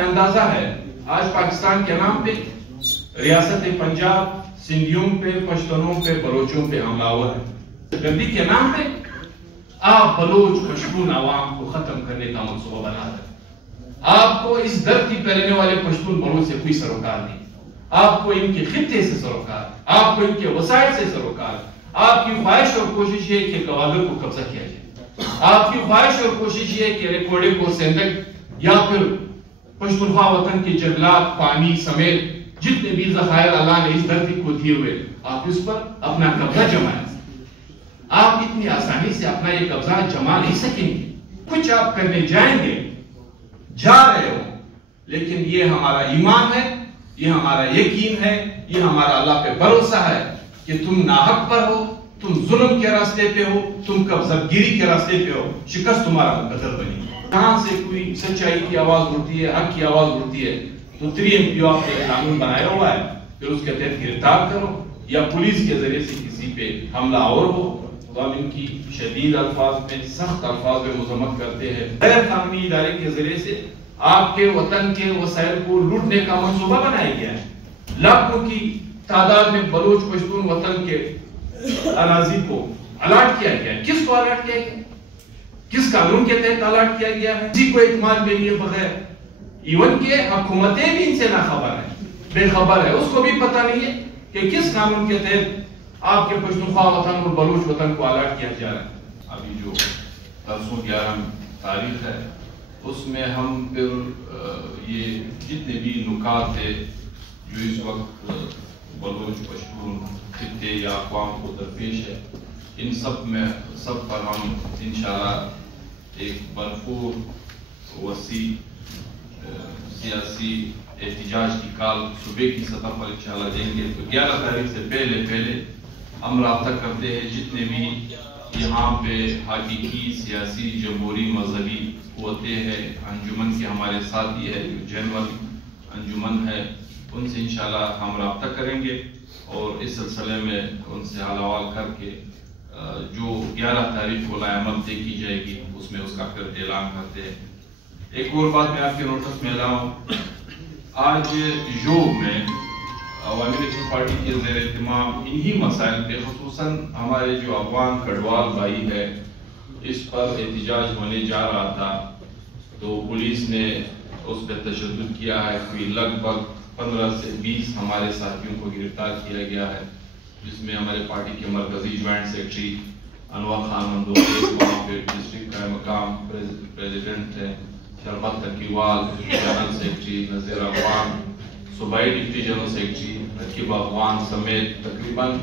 ہمیں اندازہ ہے آج پاکستان کے نام پہ ریاست پنجاب سندھیوں پہ، پشتونوں پہ، بلوچوں پہ حملہ ہوا ہے. گندی کے نام پہ آپ بلوچ پشتون عوام کو ختم کرنے کا منصوبہ بنا رہے ہیں. آپ کو اس دھرتی پہ رہنے والے پشتون بلوچ سے کوئی سروکار نہیں. آپ کو ان کے خطے سے سروکار، آپ کو ان کے وسائل سے سروکار. آپ کی خواہش اور کوشش یہ کہ گوادر کو قبضہ کیا جائے. آپ کی خواہش اور کوشش یہ کہ ریکارڈے کو سندھ یا پھر پشتونخوا وطن کے جنگلات، پانی سمیت جتنے بھی ذخائر اللہ نے اس دھرتی کو دیے ہوئے آپ اس پر اپنا قبضہ جمائیں. آپ اتنی آسانی سے اپنا یہ قبضہ جما نہیں سکیں گے. کچھ آپ کرنے جائیں گے، جا رہے ہو، لیکن یہ ہمارا ایمان ہے، یہ ہمارا یقین ہے، یہ ہمارا اللہ پہ بھروسہ ہے کہ تم ناحق پر ہو، تم ظلم کے راستے پہ ہو، تم قبضہ گیری کے راستے پہ ہو. شکست تمہارا مقدر بنی. کہاں سے کوئی سچائی کی آواز اٹھتی ہے، حق کی آواز اٹھتی ہے تو 3MP آپ نے قانون بنایا ہوا ہے، پھر اس کے تحت گرفتار کرو یا پولیس کے ذریعے سے کسی پہ حملہ اور ہو. تو ہم ان کی شدید الفاظ میں، سخت الفاظ میں مذمت کرتے ہیں. غیر قانونی ادارے کے ذریعے سے آپ کے وطن کے وسائل کو لوٹنے کا منصوبہ بنایا گیا ہے. لاکھوں کی تعداد میں بلوچ پشتون وطن کے اراضی کو الاٹ کیا گیا ہے. کس کو الاٹ کیا گیا ہے؟ کس قانون کے تحت الاٹ کیا گیا ہے؟ کسی کو اعتماد میں لیے بغیر. ایون کہ حکومتیں بھی ان سے ناخبر ہیں، بے خبر ہے. اس کو بھی پتہ نہیں ہے کہ کس قانون کے تحت آپ کے پشتونخوا وطن اور بلوچ وطن کو الاٹ کیا جا رہا ہے. ابھی جو 11 تاریخ ہے اس میں ہم پھر یہ جتنے بھی نکات ہے جو اس وقت بلوچ پشتون خطے یا اقوام کو درپیش ہے، ان سب پر ہم انشاءاللہ ایک بھرپور وسیع سیاسی احتجاج کی کال صوبے کی سطح پر انشاءاللہ دیں گے. تو 11 تاریخ سے پہلے ہم رابطہ کرتے ہیں جتنے بھی یہاں پہ حقیقی سیاسی جمہوری مذہبی قوتیں ہیں، انجمن کے ہمارے ساتھی ہے، جو جنرل انجمن ہے، ان سے انشاءاللہ ہم رابطہ کریں گے اور اس سلسلے میں ان سے حال احوال کر کے جو 11 تاریخ کو لائحہ طے کی جائے گی اس میں اس کا پھر اعلان کرتے ہیں. ایک اور بات میں آپ کے نوٹس میں لاؤں، آج یوگ میں عوامی نیشنل پارٹی کے زیر اہتمام انہی مسائل پہ، خصوصاً ہمارے جو افغان کڈوال بھائی ہے اس پر احتجاج ہونے جا رہا تھا تو پولیس نے اس پہ تشدد کیا ہے. کوئی لگ بھگ 15 سے 20 ہمارے ساتھیوں کو گرفتار کیا گیا ہے، جس میں ہمارے پارٹی کے مرکزی جوائنٹ سیکرٹری انور خان مندوقی، وہاں پہ ڈسٹرکٹ کا مقام پریزیڈنٹ ہے شربت تقیوال، جنرل سیکرٹری نذیر افغان، صوبائی ڈپٹی جنرل سیکرٹری رقیب افغان سمیت تقریباً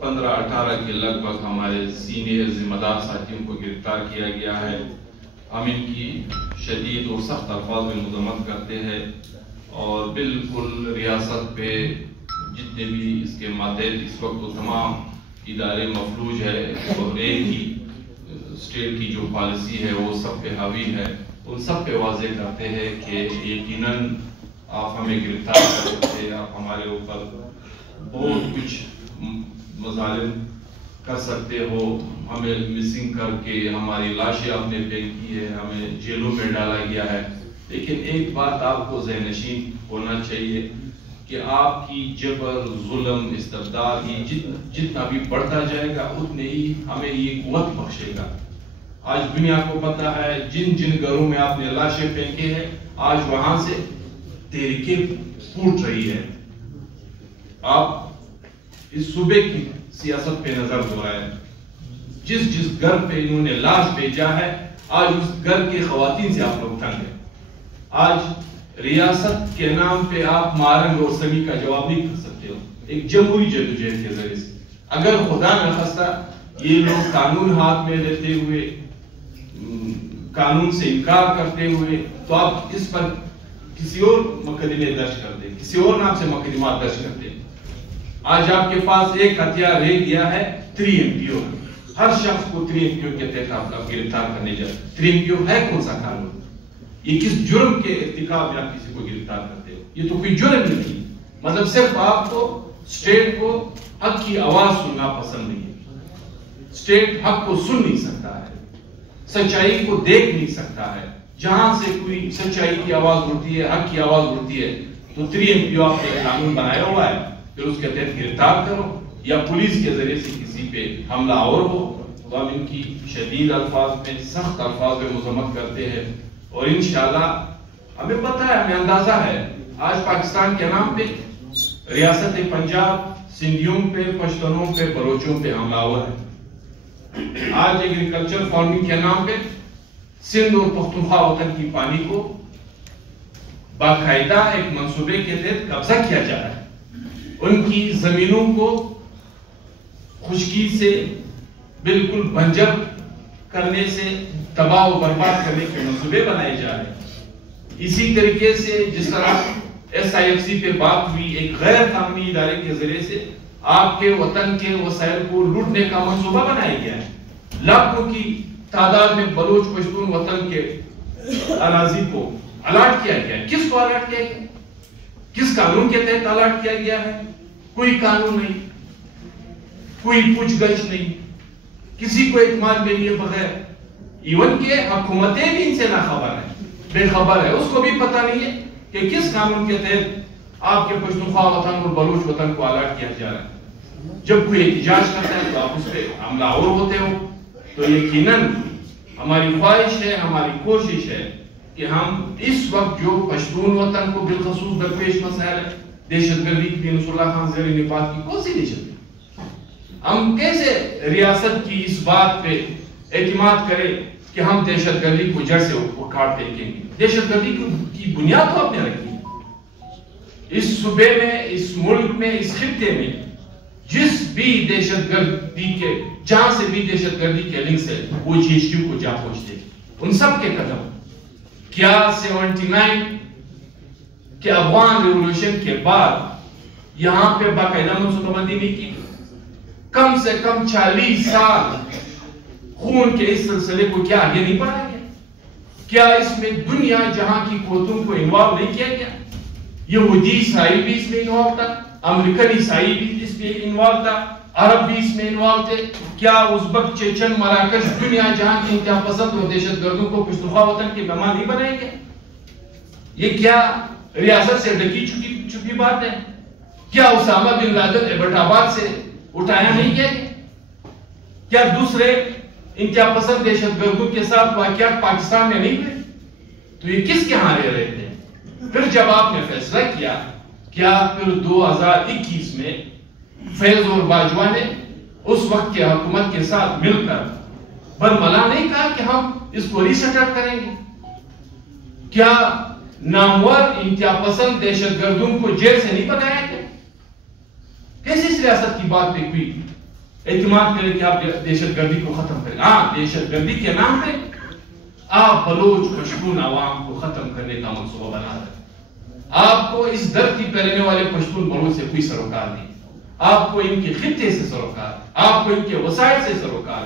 15-18 کے لگ بھگ ہمارے سینئر ذمہ دار ساتھیوں کو گرفتار کیا گیا ہے. ہم ان کی شدید اور سخت الفاظ میں مذمت کرتے ہیں اور بالکل ریاست پہ جتنے بھی اس کے ماتحت اس وقت تو تمام ادارے مفلوج ہے اور ایک ہی اسٹیٹ کی جو پالیسی ہے وہ سب پہ حاوی ہے. ان سب پہ واضح کرتے ہیں کہ یقیناً آپ ہمیں گرفتار کر سکتے ہیں، آپ ہمارے اوپر بہت کچھ مظالم کر سکتے ہو، ہمیں مسنگ کر کے ہماری لاشیں آپ نے پھینک کی ہے، ہمیں جیلوں میں ڈالا گیا ہے. لیکن ایک بات آپ کو ذہن نشین ہونا چاہیے کہ آپ کی جبر، ظلم، استبداد یہ جتنا بھی بڑھتا جائے گا اتنے ہی ہمیں یہ قوت بخشے گا. آج دنیا کو پتا ہے جن گھروں میں آپ نے لاشیں پھینکے ہیں آج وہاں سے تحریکیں پھوٹ رہی ہے. آپ اس صوبے کی سیاست پہ نظر دوڑائیں، جس گھر پہ انہوں نے لاش بھیجا ہے آج اس گھر کے خواتین سے آپ لوگ تنگ ہیں. آج ریاست کے نام پہ آپ مارنگ اور سمی کا جواب نہیں کر سکتے ہو ایک جمہوری جدوجہد کے ذریعے سے. اگر خدا نخواستہ یہ لوگ قانون ہاتھ میں لیتے ہوئے، قانون سے انکار کرتے ہوئے، تو آپ اس پر کسی اور مقدمے درج کر دیں، کسی اور نام سے مقدمات درج کر دیں. آج آپ کے پاس ایک ہتھیار رہ گیا ہے 3MPO. ہر شخص کو 3MPO کے تحت آپ گرفتار کرنے جائے. 3MPO ہے کون سا قانون؟ یہ کس جرم کے ارتکاب میں آپ کسی کو گرفتار کرتے ہو؟ یہ تو کوئی جرم نہیں. مطلب صرف آپ کو اسٹیٹ کو حق کی آواز سننا پسند نہیں ہے. اسٹیٹ حق کو سن نہیں سکتا ہے، سچائی کو دیکھ نہیں سکتا ہے. جہاں سے کوئی سچائی کی آواز اٹھتی ہے، حق کی آواز اٹھتی ہے، تو 3MP آپ نے قانون بنایا ہوا ہے، پھر اس کے تحت گرفتار کرو یا پولیس کے ذریعے سے کسی پہ حملہ آور ہو، تو ہم ان کی شدید الفاظ میں، سخت الفاظ میں مذمت کرتے ہیں، اور انشاءاللہ ہمیں پتہ ہے، ہمیں اندازہ ہے، آج پاکستان کے نام پہ ریاست پنجاب سندھیوں پہ، پشتونوں پہ، بلوچوں پہ حملہ آور ہے۔ آج ایگریکلچر فارمنگ کے نام پہ سندھ اور پختونخوا وطن کی پانی کو باقاعدہ ایک منصوبے کے تحت قبضہ کیا جا رہا ہے، ان کی زمینوں کو خشکی سے بالکل بنجر کرنے سے، تباہ و برباد کرنے کے منصوبے بنائے جا رہے ہیں۔ اسی طریقے سے جس طرح SIFC پہ بات ہوئی، ایک غیر قانونی ادارے کے ذریعے سے آپ کے وطن کے وسائل کو لوٹنے کا منصوبہ بنایا گیا ہے۔ لاکھوں کی تعداد میں بلوچ پشتون وطن کے اراضی کو الاٹ کیا گیا ہے۔ کس کو الاٹ کیا گیا؟ کس قانون کے تحت الاٹ کیا گیا ہے؟ کوئی قانون نہیں، کوئی پوچھ گچھ نہیں، کسی کو اعتماد میں لیے بغیر، ایون کہ حکومتیں بھی ان سے ناخبر ہیں، بے خبر ہے، اس کو بھی پتہ نہیں ہے کہ کس قانون کے تحت آپ کے پشتونخوا وطن اور بلوچ وطن کو الاٹ کیا جا رہا ہے۔ جب کوئی احتجاج کرتا ہے تو آپ اس پہ حملہ آور ہوتے ہو، تو یقیناً ہماری خواہش ہے، ہماری کوشش ہے کہ ہم اس وقت جو پشتون وطن کو بالخصوص درپیش مسائل ہے، دہشت گردی کی، نصر اللہ خان زیر نفاذ کی کون سی دہشت گردی، ہم کیسے ریاست کی اس بات پہ اعتماد کریں کہ ہم دہشت گردی کو جڑ سے اکھاڑ پھینکیں گے؟ دہشت گردی کی بنیاد تو آپ نے رکھی ہے۔ اس صوبے میں، اس ملک میں، اس خطے میں جس بھی دہشت گردی کے، جہاں سے بھی دہشت گردی کے لنکس ہے، وہ GHQ کو جا پہنچتے ہیں۔ ان سب کے قدم کیا 79 کے افغان ریولوشن کے بعد یہاں پہ باقاعدہ منصوبہ بندی نہیں کی؟ کم سے کم 40 سال خون کے اس سلسلے کو کیا آگے نہیں بڑھایا گیا؟ کیا اس میں دنیا جہاں کی قوتوں کو انوالو نہیں کیا گیا؟ یہودی عیسائی بھی اس میں انوالو تھا، امریکن عیسائی بھی اس میں انوالو تھا، عرب بھی اس میں انوالو تھے۔ کیا ازبک، چیچن، مراکش، دنیا جہاں کی انتہا پسند اور دہشت گردوں کو پشتونخوا وطن کے مہمان نہیں بنائے گئے؟ یہ کیا ریاست سے ڈکی چھپی بات ہے؟ کیا اسامہ بن لادن ایبٹ آباد سے اٹھایا نہیں گیا؟ کیا دوسرے انتہا پسند دہشت گردوں کے ساتھ واقعات پاکستان میں نہیں ہوئے؟ تو یہ کس کے ہاں رہ رہے تھے؟ پھر جب آپ نے فیصلہ کیا، کیا پھر 2021 میں فیض اور باجوہ نے اس وقت کے حکومت کے ساتھ مل کر برملا نہیں کہا کہ ہم اس کو ری سیٹ اپ کریں گے؟ کیا نامور انتہا پسند دہشت گردوں کو جیل سے نہیں بنایا گیا؟ کیسے اس ریاست کی بات پہ کوئی اعتماد کرے کہ آپ دہشت گردی کو ختم کریں؟ ہاں، دہشت گردی کے نام پہ آپ بلوچ پشتون عوام کو ختم کرنے کا منصوبہ بنا رہے ہیں۔ آپ کو اس دھرتی پہ رہنے والے پشتون بلوچ سے کوئی سروکار نہیں، آپ کو ان کے خطے سے سروکار، آپ کو ان کے وسائل سے سروکار۔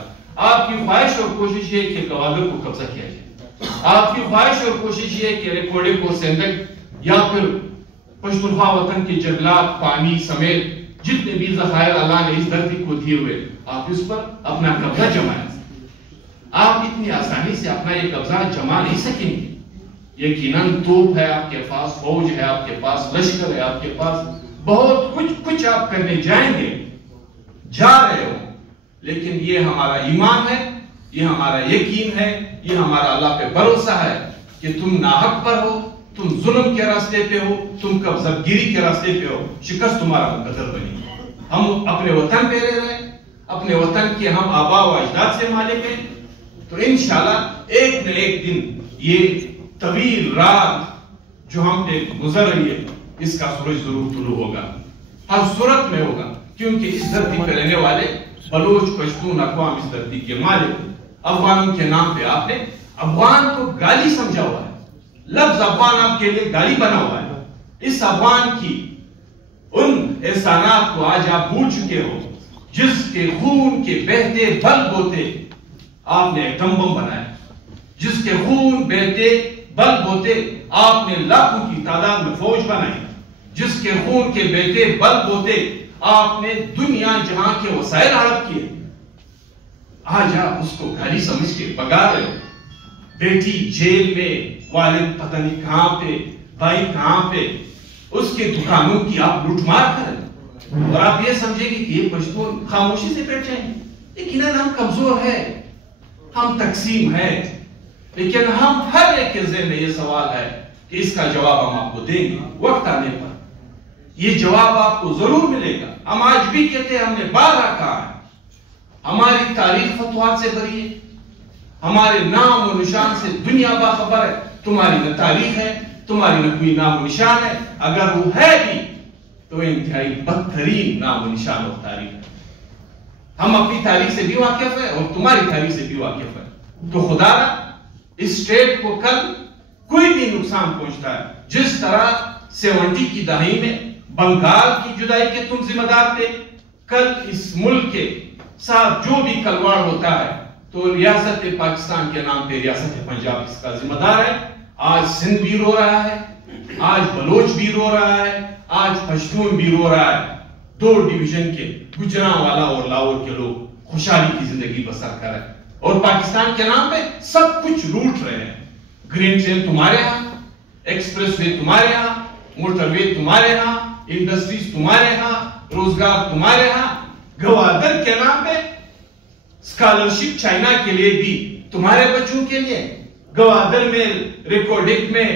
آپ کی خواہش اور کوشش یہ کہ گوادر کو قبضہ کیا جائے، آپ کی خواہش اور کوشش یہ کہ ریکارڈے کو سندھ یا پھر پشتونخوا وطن کے جنگلات، پانی سمیت جتنے بھی ذخائر اللہ نے اس دھرتی کو دیے ہوئے، آپ اس پر اپنا قبضہ جمائیں۔ آپ اتنی آسانی سے اپنا یہ قبضہ جما نہیں سکیں گے۔ یقیناً توپ ہے آپ کے پاس، فوج ہے آپ کے پاس، لشکر ہے آپ کے پاس، بہت کچھ آپ کرنے جائیں گے، جا رہے ہو، لیکن یہ ہمارا ایمان ہے، یہ ہمارا یقین ہے، یہ ہمارا اللہ پہ بھروسہ ہے کہ تم ناحق پر ہو، تم ظلم کے راستے پہ ہو، تم قبضہ گیری کے راستے پہ ہو، شکست تمہارا مقدر بنی۔ ہم اپنے وطن پہ رہ رہے ہیں، اپنے وطن کے ہم آبا و اجداد سے مالک ہیں، تو انشاءاللہ ایک نہ ایک دن یہ طویل رات جو ہم پہ گزر رہی ہے، اس کا سورج ضرور طلوع ہوگا، ہر صورت میں ہوگا، کیونکہ اس دھرتی پہ رہنے والے بلوچ پشتون اقوام اس دھرتی کے مالک۔ افغانوں کے نام پہ آپ نے افغان کو گالی سمجھا ہوا ہے، لفظ افغان آپ کے لیے گالی بنا ہوا ہے۔ اس افغان کی ان احسانات کو آج آپ بھول چکے ہو، جس کے خون کے بہتے بل بوتے آپ نے ایٹم بم بنایا، جس کے خون بہتے بل بوتے آپ نے لاکھوں کی تعداد میں فوج بنائی، جس کے خون کے بہتے بل بوتے آپ نے دنیا جہاں کے وسائل ہڑپ کیے، آج آپ اس کو گالی سمجھ کے بگا رہے ہو۔ بیٹی جیل میں، والد پتہ نہیں کہاں پہ، بھائی کہاں پہ، اس کے دکانوں کی آپ لوٹ مار کریں اور آپ یہ سمجھیں گے کہ یہ پشتون خاموشی سے بیٹھ جائیں گے؟ یقیناً ہم کمزور ہیں، ہم تقسیم ہیں، لیکن ہم ہر ایک کے ذہن میں یہ سوال ہے کہ اس کا جواب ہم آپ کو دیں گے وقت آنے پر، یہ جواب آپ کو ضرور ملے گا۔ ہم آج بھی کہتے ہیں، ہم نے بارہا کہا ہے، ہماری تاریخ فتوحات سے بھری ہے، ہمارے نام و نشان سے دنیا باخبر ہے۔ تمہاری نہ تاریخ ہے، تمہاری نہ کوئی نام و نشان ہے، اگر وہ ہے بھی تو انتہائی بدترین نام و نشان اور تاریخ ہے۔ ہم اپنی تاریخ سے بھی واقف ہے اور تمہاری تاریخ سے بھی واقف ہے، تو خدا را اس اسٹیٹ کو کل کوئی بھی نقصان پہنچتا ہے، جس طرح 70 کی دہائی میں بنگال کی جدائی کے تم ذمہ دار تھے، کل اس ملک کے ساتھ جو بھی کلواڑ ہوتا ہے تو ریاست پاکستان کے نام پہ ریاست پنجاب اس کا ذمہ دار ہے۔ آج سندھ بھی رو رہا ہے، آج بلوچ بھی رو رہا ہے، آج پشتون بھی رو رہا ہے۔ 2 ڈویژن کے گجرانوالا اور لاہور کے لوگ خوشحالی کی زندگی بسر کر رہے ہیں اور پاکستان کے نام پہ سب کچھ لوٹ رہے ہیں۔ گرین ٹرین تمہارے ہاں، ایکسپریس وے تمہارے ہاں، موٹر وے تمہارے ہاں، انڈسٹریز تمہارے ہاں، روزگار تمہارے ہاں۔ گوادر کے نام پہ اسکالرشپ چائنا کے لیے بھی تمہارے بچوں کے لیے، گوادر میں ریکارڈنگ میں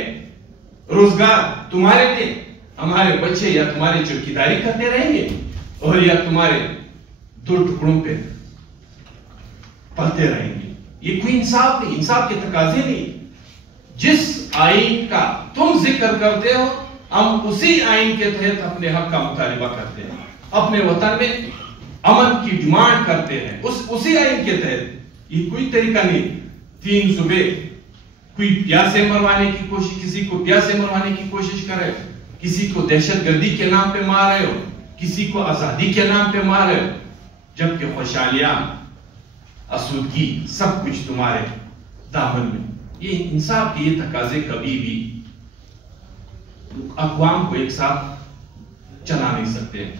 روزگار تمہارے لیے۔ ہمارے بچے یا تمہارے چوکیداری کرتے رہیں گے اور یا تمہارے 2 ٹکڑوں پہ پلتے رہیں گے۔ یہ کوئی انصاف نہیں، انصاف کے تقاضے نہیں۔ جس آئین کا تم ذکر کرتے ہو، ہم اسی آئین کے تحت اپنے حق کا مطالبہ کرتے ہیں، اپنے وطن میں امن کی ڈیمانڈ کرتے ہیں، اسی آئین کے تحت۔ یہ کوئی طریقہ نہیں 3 صوبے کوئی پیاسے مروانے کی کوشش، کسی کو پیاسے مروانے کی کوشش کرے، کسی کو دہشت گردی کے نام پہ مار رہے ہو، کسی کو آزادی کے نام پہ مار رہے ہو، جبکہ خوشحالیاں، آسودگی سب کچھ تمہارے دامن میں۔ یہ انصاف کے یہ تقاضے کبھی بھی اقوام کو ایک ساتھ چلا نہیں سکتے۔